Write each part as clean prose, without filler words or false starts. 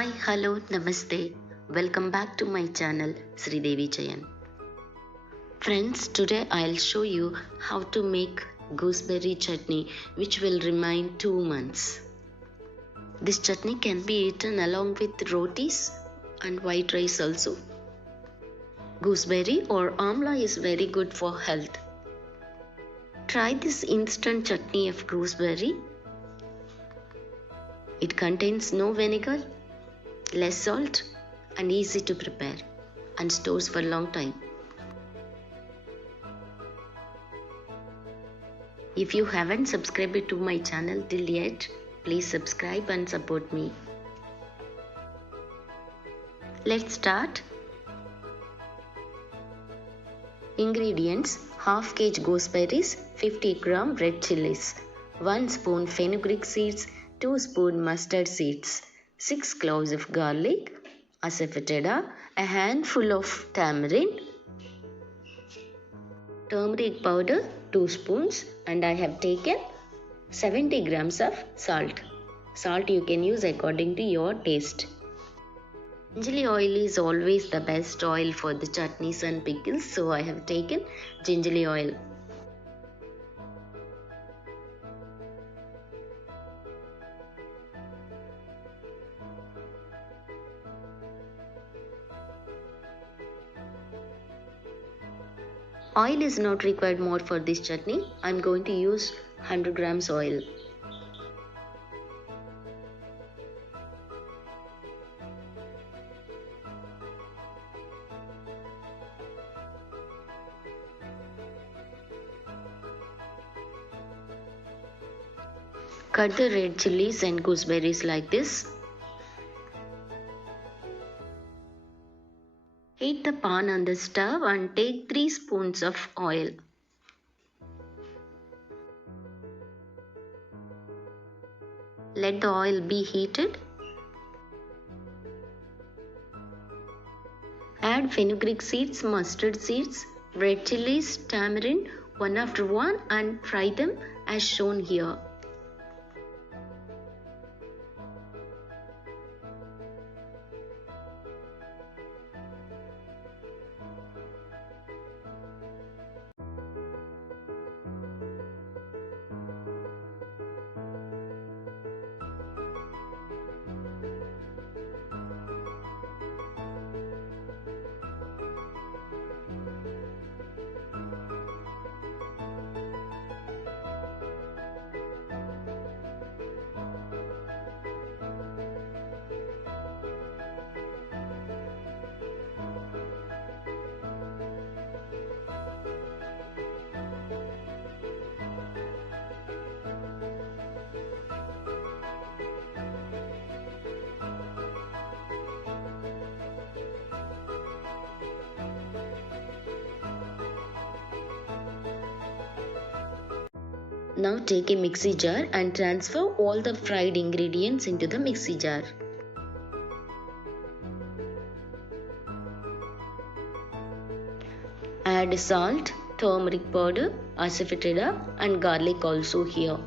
Hi, hello, namaste. Welcome back to my channel Sri Devi Jayan. Friends, today I'll show you how to make gooseberry chutney which will remain 2 months. This chutney can be eaten along with rotis and white rice also. Gooseberry or amla is very good for health. Try this instant chutney of gooseberry. It contains no vinegar, less salt and easy to prepare and stores for a long time. If you haven't subscribed to my channel till yet, please subscribe and support me. Let's start. Ingredients: half kg gooseberries, 50 gram red chilies, 1 spoon fenugreek seeds, 2 spoon mustard seeds, 6 cloves of garlic, asafoetida, a handful of tamarind, turmeric powder 2 spoons, and I have taken 70 grams of salt. Salt you can use according to your taste. Gingerly oil is always the best oil for the chutneys and pickles, so I have taken gingerly oil. Oil is not required more for this chutney. I am going to use 100 grams oil. Cut the red chilies and gooseberries like this. Heat the pan on the stove and take 3 spoons of oil. Let the oil be heated. Add fenugreek seeds, mustard seeds, red chilies, tamarind one after one and fry them as shown here. Now take a mixie jar and transfer all the fried ingredients into the mixie jar. Add salt, turmeric powder, asafoetida and garlic also here.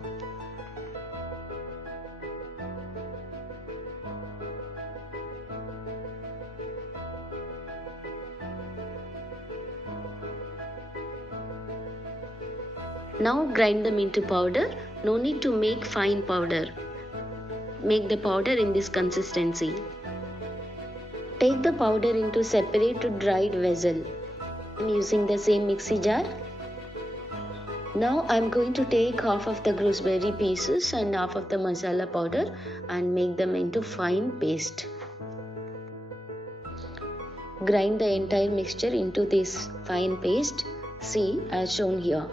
Now grind them into powder. No need to make fine powder. Make the powder in this consistency. Take the powder into separate dried vessel. I am using the same mixie jar. Now I am going to take half of the gooseberry pieces and half of the masala powder and make them into fine paste. Grind the entire mixture into this fine paste. See as shown here.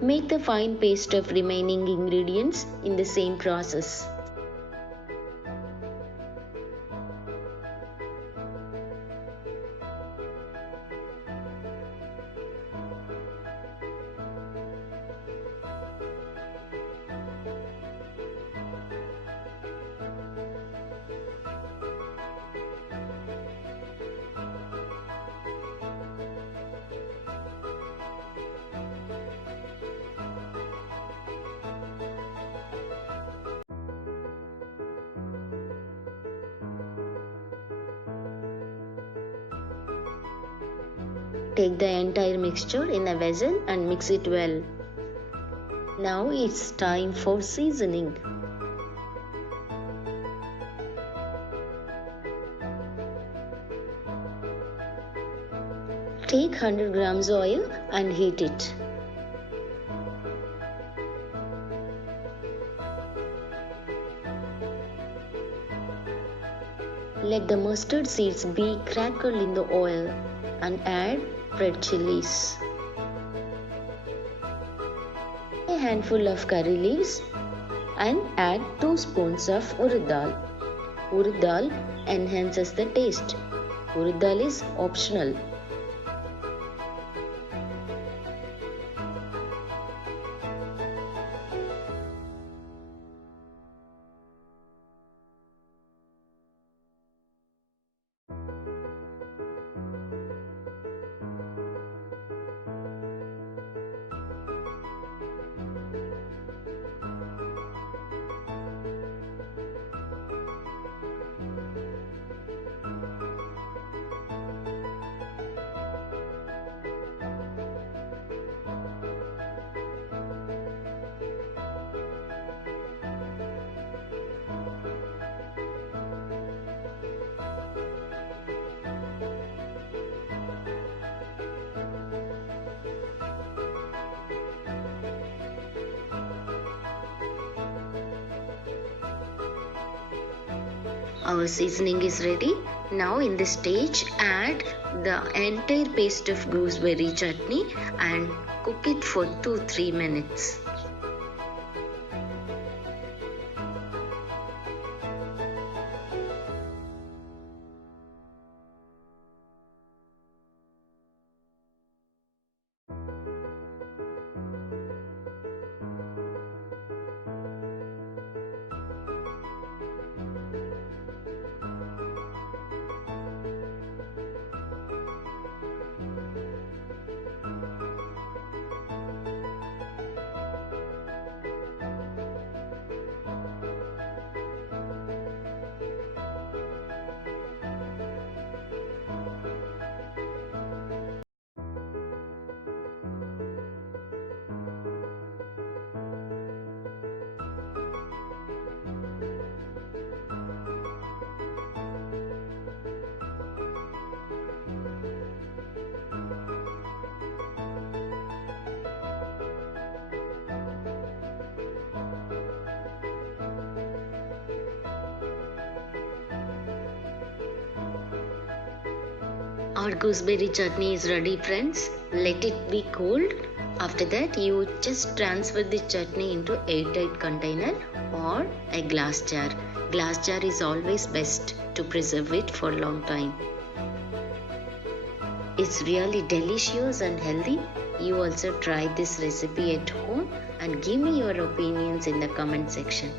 Make the fine paste of remaining ingredients in the same process. Take the entire mixture in a vessel and mix it well. Now it's time for seasoning. Take 100 grams oil and heat it. Let the mustard seeds be crackled in the oil and add red chilies. A handful of curry leaves and add 2 spoons of urad dal. Urad dal enhances the taste. Urad dal is optional. Our seasoning is ready. Now in this stage, add the entire paste of gooseberry chutney and cook it for 2-3 minutes. Our gooseberry chutney is ready, friends. Let it be cooled. After that, you just transfer the chutney into airtight container or a glass jar. Glass jar is always best to preserve it for a long time. It's really delicious and healthy. You also try this recipe at home and give me your opinions in the comment section.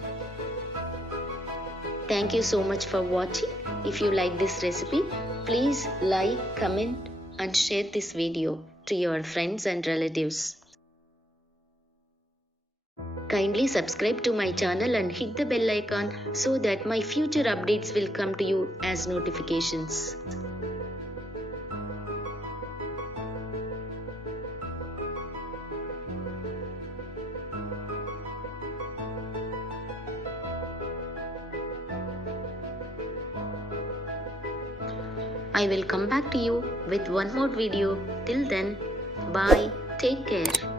Thank you so much for watching. If you like this recipe, please like, comment and share this video to your friends and relatives. Kindly subscribe to my channel and hit the bell icon so that my future updates will come to you as notifications. I will come back to you with one more video. Till then, bye. Take care.